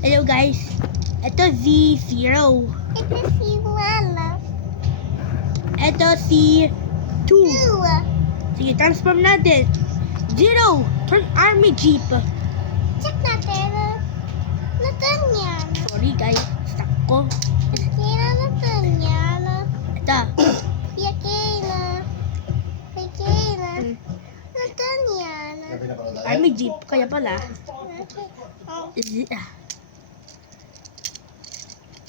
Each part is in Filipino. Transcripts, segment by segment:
Hello guys. Ito si Zero. Ito si Mama. Ito si 2. 2. Sige, transform natin. Zero, turn army jeep. Check natin. Natan yan. Sorry guys, stuck ko. Kaya natan yan. Ito. Yakin na. Yakin na. Natan yan. Army jeep, kaya pala.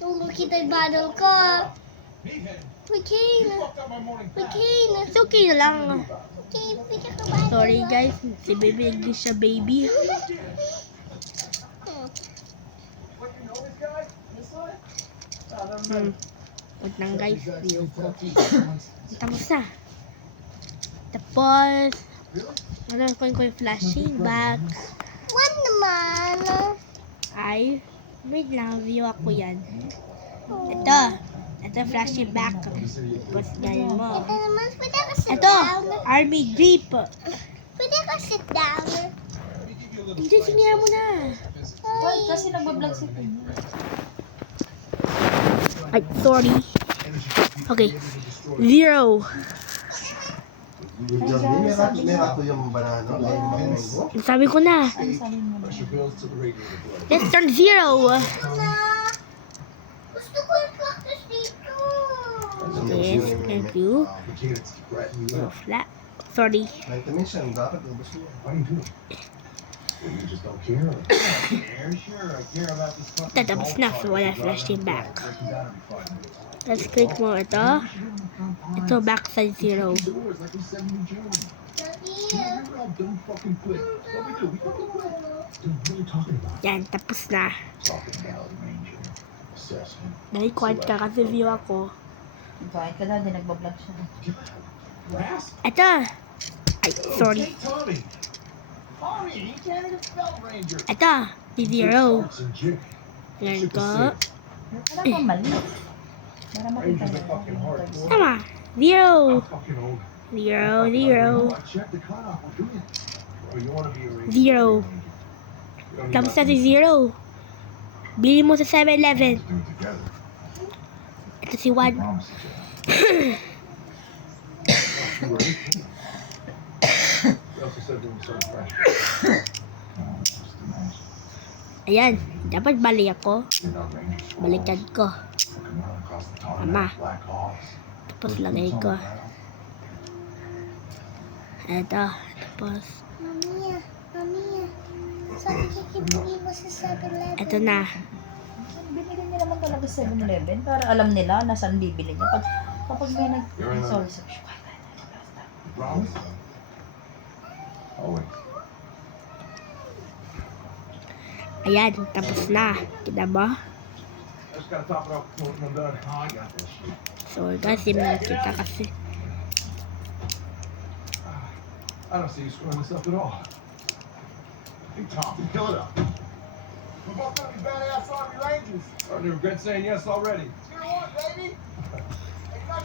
Tunggu kita battle ko. Yakin na. Yakin na. It's okay na lang. Okay, pika ka battle. Sorry guys, si baby English siya baby. Wag nang guys, video ko. Tapos na. Tapos, ano ko yung flashing back. One naman. Ay, wait lang, view ako yan. Ito flashing back. Tapos ganyan mo. Ito naman, pwede ka sit Ito, down. army jeep. Pwede ka sit down. Hindi, sinira mo na. Ay, Kasi nagbablog si Pino. Ay, sorry. Okay. Zero. Meron ko yung banana, ay mango. Sabi ko na. Ano sabi mo na? Let's turn zero. na. Gusto ko yung practice dito. Yes, thank you. Oh, flat. Sorry. Vitamins yan, dapat ubos mo. Ito, tapos na. So, wala flashing back. Let's click mo ito. Ito, backside zero. Yan, tapos na. Nai-quad ka kasi view ako. Kahit ka na, din nagbablog siya. Ito. Ay, sorry. Ito, si zero. Yan ko. Wala kang mali. Para makita mo. Tama. Zero. Zero, zero. Zero. Tapos na si zero. Bili mo sa 7-Eleven. Ito si 1. Ayan. Dapat bali ako. Baliktad ko. Tama. Tapos lagay ko. Ito. Tapos. Mamiya, Mamiya. Sabi ka kibili mo sa 7-Eleven. Ito na. Bibili niya naman talaga 7-Eleven para alam nila na saan bibili niya. Kapag may sorry. Ayan. Tapos na. Kita ba? So guys, hindi mo nakita kasi. I don't see you screwing this up at all. Hey, Tom, fill it up. We're both gonna be badass Army Rangers. Starting to regret saying yes already. You know what, baby?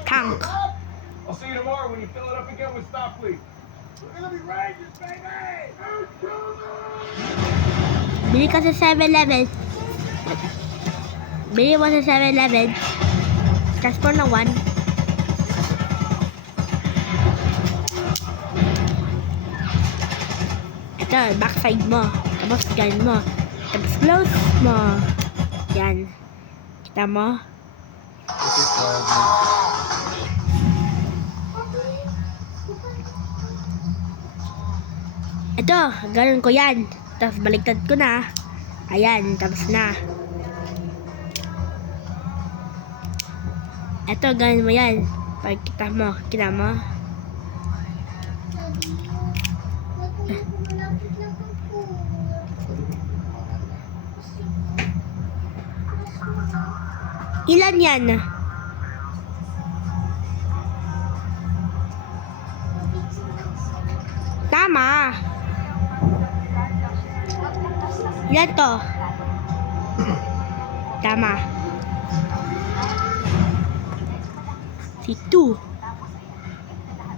Tank. I'll see you tomorrow when you fill it up again with Starfleet. We're gonna be Rangers, baby! Bili ka sa 7-Eleven. Bili mo sa 7-Eleven. Transfer na 1. Ito, backside mo. Tapos ganyan mo. Tapos close mo. Yan. Kita mo? Ito, ganun ko yan. Tapos baliktad ko na. Ayan, tapos na. Ito, ganun mo yan. Pag kita mo. Kita mo? Ilan yan? Tama. Ilan to? Tama. Si 2.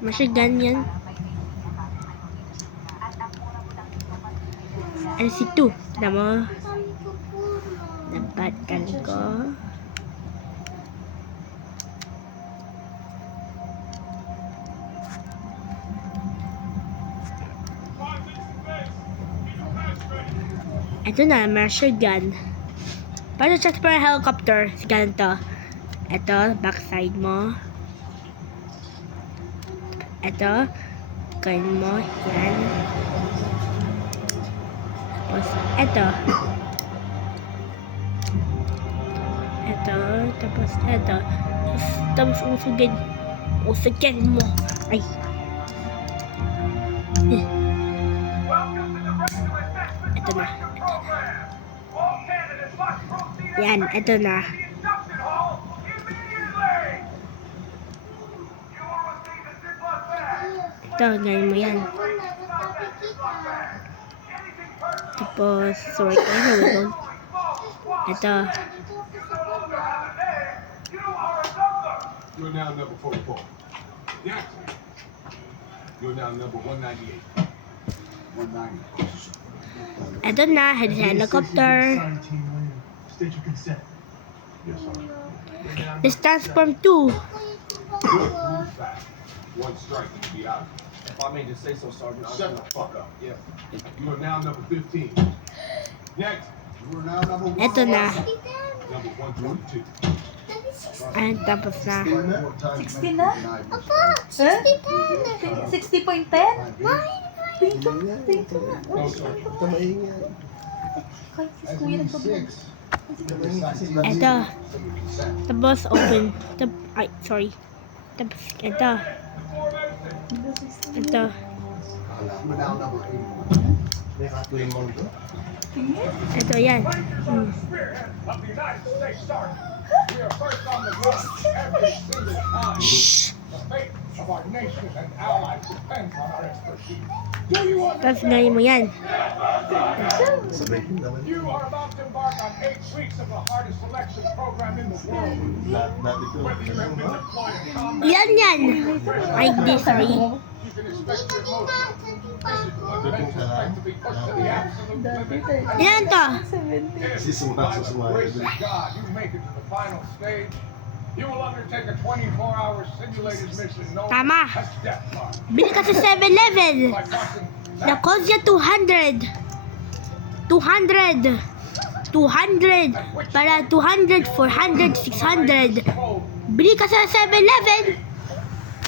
Masya ganyan. Ano si 2? Tama mo? shotgun ko. Ito na, machine gun. Para sa transfer helicopter, si ganito. Ito, backside mo. Ito, gun mo, yan. Tapos, ito. Ito, tapos ito. Tapos usugin. Usugin mo. Ay. Ito na. Yan, ito na. Ito, ganyan mo yan. Tapos, sorry ko, ano ito. You're now number 44. Jackson. You're now number 198. 190. Ito na, helicopter. State your consent. Yes, sir. This transform 2. Move fast. One strike and you'll be out. If I may just say so, Sergeant. Shut the fuck up. Yeah. You are now number 15. Next. You are now number Ito na. number 122. Ay, tapos na. 60 na? Opo, Eh? 60 60.10? Tingin ka, Maingay. tingin ka nga. No, sir. Ito maingay. Kahit si Kuya nagbablog. Ito. Tapos open. Ay, sorry. Tapos ito. Ito. You're now number 81. May ratoy mo ito? Tingin. Ito yan. Spearhead of the United States Sergeant. We are first on the run every single time. The fate of our nation and allies depends on our expertise. Do you Tapos understand? ganyan mo yan. Sabay din naman. You are about to embark on 8 weeks of the hardest selection program in the world. Dati ko. Whether you have been deployed in combat, Yan yan. Ay, di, sorry. you can expect your emotional, physical, and mental strength to be pushed to the absolute limit. Yan to. 70. If, Sisumpa, by the sisumpa. grace of God, you make it to the final stage, you will undertake a 24-hour simulated mission known Tama. as Death March. Bili ka sa 7-Eleven. By crossing Na Kozia 200. 200. 200. Para 200, 400, 600. road, Bili ka sa 7-Eleven.